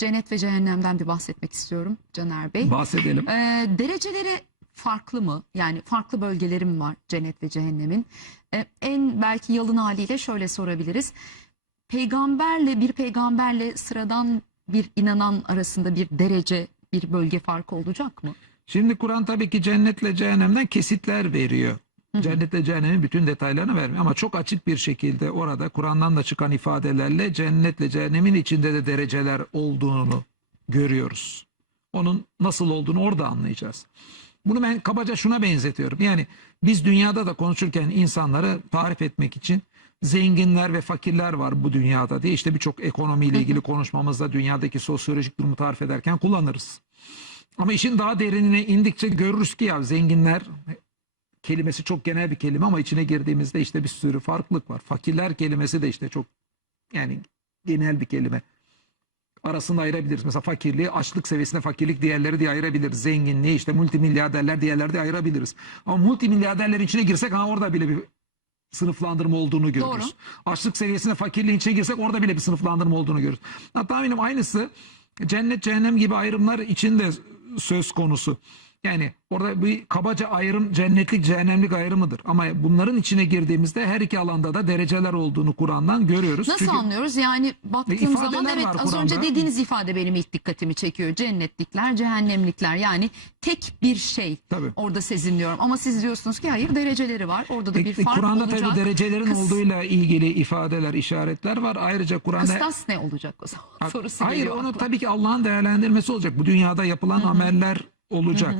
cennet ve cehennemden bir bahsetmek istiyorum Caner Bey. Bahsedelim. Ee, dereceleri farklı mı? Yani farklı bölgeleri mi var cennet ve cehennemin? Ee, en belki yalın haliyle şöyle sorabiliriz. Peygamberle bir peygamberle sıradan bir inanan arasında bir derece, bir bölge farkı olacak mı? Şimdi Kur'an tabii ki cennetle cehennemden kesitler veriyor. Hı. Cennetle cehennemin bütün detaylarını vermiyor ama çok açık bir şekilde orada Kur'an'dan da çıkan ifadelerle cennetle cehennemin içinde de dereceler olduğunu görüyoruz. Onun nasıl olduğunu orada anlayacağız. Bunu ben kabaca şuna benzetiyorum. Yani biz dünyada da konuşurken insanları tarif etmek için zenginler ve fakirler var bu dünyada diye işte birçok ekonomiyle ilgili konuşmamızda dünyadaki sosyolojik durumu tarif ederken kullanırız. Ama işin daha derinine indikçe görürüz ki ya zenginler kelimesi çok genel bir kelime ama içine girdiğimizde işte bir sürü farklılık var. Fakirler kelimesi de işte çok yani genel bir kelime. Arasında ayırabiliriz. Mesela fakirliği açlık seviyesinde fakirlik diğerleri diye ayırabiliriz. Zenginliği işte multimilyarderler diğerleri diye ayırabiliriz. Ama multimilyarderlerin içine girsek ha orada bile bir sınıflandırma olduğunu görürüz. Doğru. Açlık seviyesinde fakirliğin içine girsek orada bile bir sınıflandırma olduğunu görürüz. Hatta benim aynısı cennet cehennem gibi ayrımlar içinde söz konusu. Yani orada bir kabaca ayrım cennetlik cehennemlik ayrımıdır. Ama bunların içine girdiğimizde her iki alanda da dereceler olduğunu Kur'an'dan görüyoruz. Nasıl Çünkü anlıyoruz? Yani baktığım zaman evet az önce Kur'an'da. dediğiniz ifade benim ilk dikkatimi çekiyor. Cennetlikler, cehennemlikler yani tek bir şey Tabii. orada sezinliyorum. Ama siz diyorsunuz ki hayır dereceleri var. Orada da bir E, fark Kur'an'da olacak. tabii derecelerin Kıs- olduğuyla ilgili ifadeler, işaretler var. Ayrıca Kur'an'da Kıstas ne olacak o zaman? Sorusu Hayır onu tabii ki Allah'ın değerlendirmesi olacak. Bu dünyada yapılan ameller olacak.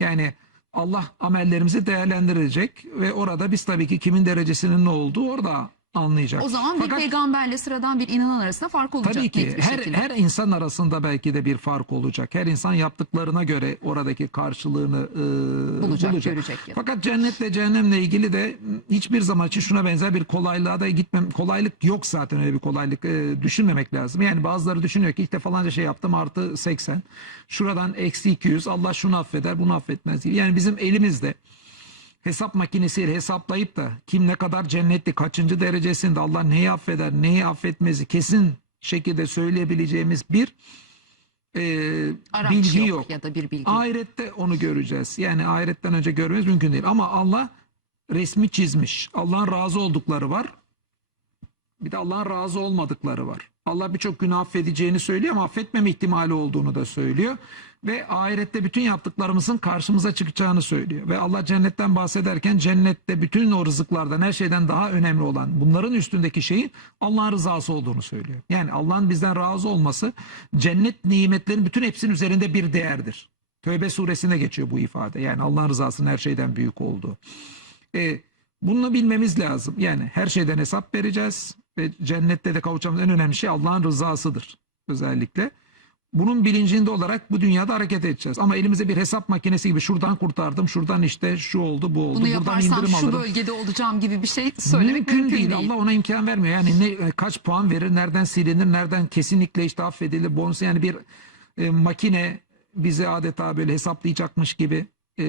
Yani Allah amellerimizi değerlendirecek ve orada biz tabii ki kimin derecesinin ne olduğu orada anlayacak. O zaman bir Fakat peygamberle sıradan bir inanan arasında fark olacak. tabii ki bir her şekilde. her insan arasında belki de bir fark olacak. Her insan yaptıklarına göre oradaki karşılığını e, Bulacak, bulacak. görecek ya da. Fakat cennetle cehennemle ilgili de hiçbir zaman için şuna benzer bir kolaylığa da gitmem. Kolaylık yok zaten öyle bir kolaylık e, düşünmemek lazım. Yani bazıları düşünüyor ki işte falanca şey yaptım artı 80. Şuradan eksi 200 Allah şunu affeder bunu affetmez gibi. Yani bizim elimizde hesap makinesiyle hesaplayıp da kim ne kadar cennetli kaçıncı derecesinde Allah neyi affeder neyi affetmezi kesin şekilde söyleyebileceğimiz bir e, Araç bilgi yok, yok. ya da bir bilgi. Ahirette onu göreceğiz. Yani ahiretten önce görmemiz mümkün değil. Ama Allah resmi çizmiş. Allah'ın razı oldukları var. Bir de Allah'ın razı olmadıkları var. Allah birçok günah affedeceğini söylüyor ama affetmeme ihtimali olduğunu da söylüyor. Ve ahirette bütün yaptıklarımızın karşımıza çıkacağını söylüyor. Ve Allah cennetten bahsederken cennette bütün o rızıklardan her şeyden daha önemli olan bunların üstündeki şeyin Allah'ın rızası olduğunu söylüyor. Yani Allah'ın bizden razı olması cennet nimetlerin bütün hepsinin üzerinde bir değerdir. Tövbe suresinde geçiyor bu ifade. Yani Allah'ın rızasının her şeyden büyük olduğu. E, bunu bilmemiz lazım. Yani her şeyden hesap vereceğiz ve cennette de kavuşacağımız en önemli şey Allah'ın rızasıdır özellikle. Bunun bilincinde olarak bu dünyada hareket edeceğiz. Ama elimize bir hesap makinesi gibi şuradan kurtardım, şuradan işte şu oldu, bu oldu, Bunu buradan indirim şu alırım. bölgede olacağım gibi bir şey söylemek mümkün, mümkün, değil. değil. Allah ona imkan vermiyor. Yani ne e, kaç puan verir, nereden silinir, nereden kesinlikle işte affedilir, bonus yani bir e, makine bizi adeta böyle hesaplayacakmış gibi e,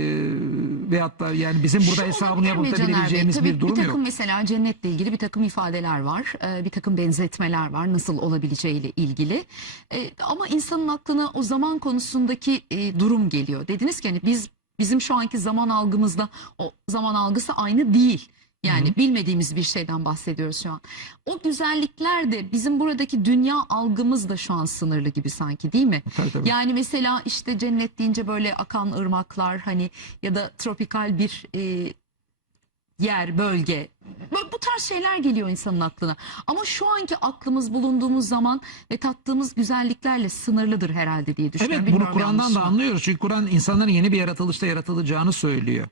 veyahut da yani bizim burada Şu hesabını yapıp da bilebileceğimiz bir durum takım yok. mesela cennetle ilgili bir takım ifadeler var. Ee, bir takım benzetmeler var nasıl olabileceğiyle ilgili. Ee, ama insanın aklına o zaman konusundaki e, durum geliyor. Dediniz ki hani biz bizim şu anki zaman algımızda o zaman algısı aynı değil. Yani bilmediğimiz bir şeyden bahsediyoruz şu an. O güzellikler de bizim buradaki dünya algımız da şu an sınırlı gibi sanki değil mi? Tabii, tabii. Yani mesela işte cennet deyince böyle akan ırmaklar hani ya da tropikal bir e, yer, bölge. Bu tarz şeyler geliyor insanın aklına. Ama şu anki aklımız bulunduğumuz zaman ve tattığımız güzelliklerle sınırlıdır herhalde diye düşünüyorum. Evet bunu Kur'an'dan da anlıyoruz. Çünkü Kur'an insanların yeni bir yaratılışta yaratılacağını söylüyor.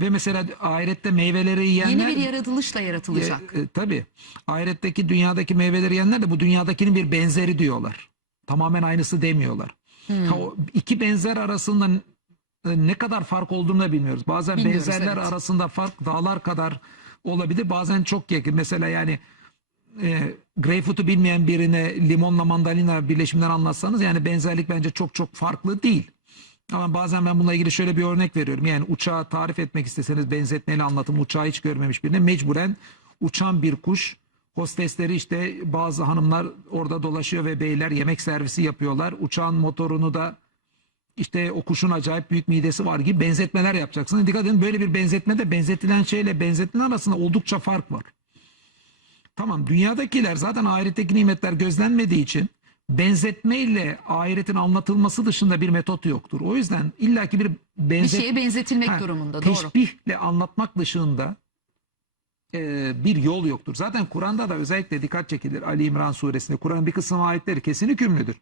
Ve mesela ahirette meyveleri yiyenler... Yeni bir yaratılışla yaratılacak. E, e, tabii. Ahiretteki dünyadaki meyveleri yiyenler de bu dünyadakinin bir benzeri diyorlar. Tamamen aynısı demiyorlar. Hmm. Ha, o iki benzer arasında e, ne kadar fark olduğunu da bilmiyoruz. Bazen Bilmiyoruz, benzerler evet. arasında fark dağlar kadar olabilir. Bazen çok yakın. Mesela yani e, greyfurt'u bilmeyen birine limonla mandalina birleşiminden anlatsanız yani benzerlik bence çok çok farklı değil. Ama bazen ben bununla ilgili şöyle bir örnek veriyorum. Yani uçağı tarif etmek isteseniz benzetmeyle anlatım uçağı hiç görmemiş birine mecburen uçan bir kuş hostesleri işte bazı hanımlar orada dolaşıyor ve beyler yemek servisi yapıyorlar. Uçağın motorunu da işte o kuşun acayip büyük midesi var gibi benzetmeler yapacaksınız. Dikkat edin böyle bir benzetmede benzetilen şeyle benzetilen arasında oldukça fark var. Tamam dünyadakiler zaten ahiretteki nimetler gözlenmediği için benzetmeyle ahiretin anlatılması dışında bir metot yoktur. O yüzden illaki bir Bir benzet şeye benzetilmek Ha, durumunda doğru. teşbihle anlatmak dışında e, bir yol yoktur. Zaten Kur'an'da da özellikle dikkat çekilir Ali İmran suresinde. Kur'an'ın bir kısım ayetleri kesin hükümlüdür.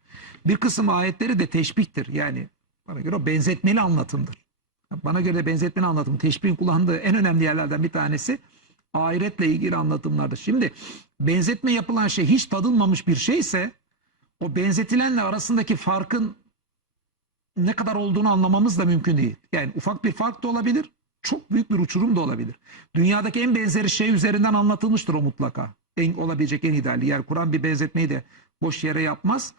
Bir kısım ayetleri de teşbihtir. Yani bana göre o benzetmeli anlatımdır. Bana göre de benzetmeli anlatım teşbihin kullandığı en önemli yerlerden bir tanesi ahiretle ilgili anlatımlardır. Şimdi benzetme yapılan şey hiç tadılmamış bir şeyse o benzetilenle arasındaki farkın ne kadar olduğunu anlamamız da mümkün değil. Yani ufak bir fark da olabilir, çok büyük bir uçurum da olabilir. Dünyadaki en benzeri şey üzerinden anlatılmıştır o mutlaka. En olabilecek en ideali. Yani Kur'an bir benzetmeyi de boş yere yapmaz.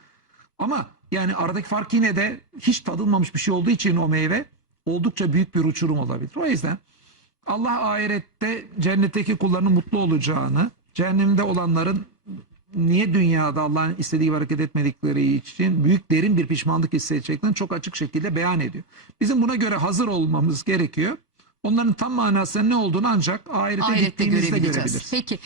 Ama yani aradaki fark yine de hiç tadılmamış bir şey olduğu için o meyve oldukça büyük bir uçurum olabilir. O yüzden Allah ahirette cennetteki kullarının mutlu olacağını, cehennemde olanların niye dünyada Allah'ın istediği gibi hareket etmedikleri için büyük derin bir pişmanlık hissedeceklerini çok açık şekilde beyan ediyor. Bizim buna göre hazır olmamız gerekiyor. Onların tam manasının ne olduğunu ancak ahirete Ahirette gittiğimizde görebiliriz. Peki